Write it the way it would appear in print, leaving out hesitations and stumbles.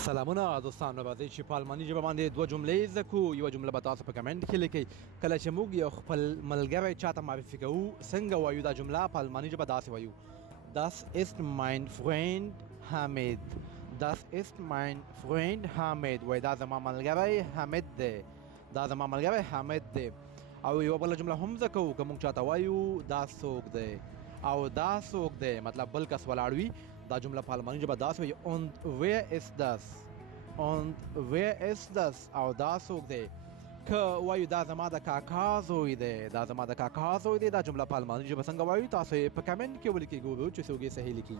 سلامونه دوستانو، راځئ چې په الماني ژبه باندې دوه جملې زده کړو. یوه جمله به تاسو په کمنټ کې لیکئ. کله چې موږ یو خپل ملګری چاته معرفي کوو څنګه وایو دا جمله په الماني ژبه داسې وایو: Das ist mein Freund Hamid. Das ist mein Freund Hamid. وایي دا زما ملګری حامد دی. دا زما ملګری حامد دی. او یوه بله جمله هم زده کوو که موږ چاته وایو دا څوک دی او دا څوک دی، مطلب بل کس ولاړ وي، دا جمله په الماني ژبه داسې وایي: Und wer ist das? Und wer ist das? او دا څوک دی. که وایو دا زما د کاکا زوی دی، دا زما د کاکا زوی دی، دا جمله په الماني ژبه څنګه وایو؟ تاسو یې په کمنټ کې ولیکئ، ګورو چې څوک یې صحیح لیکي.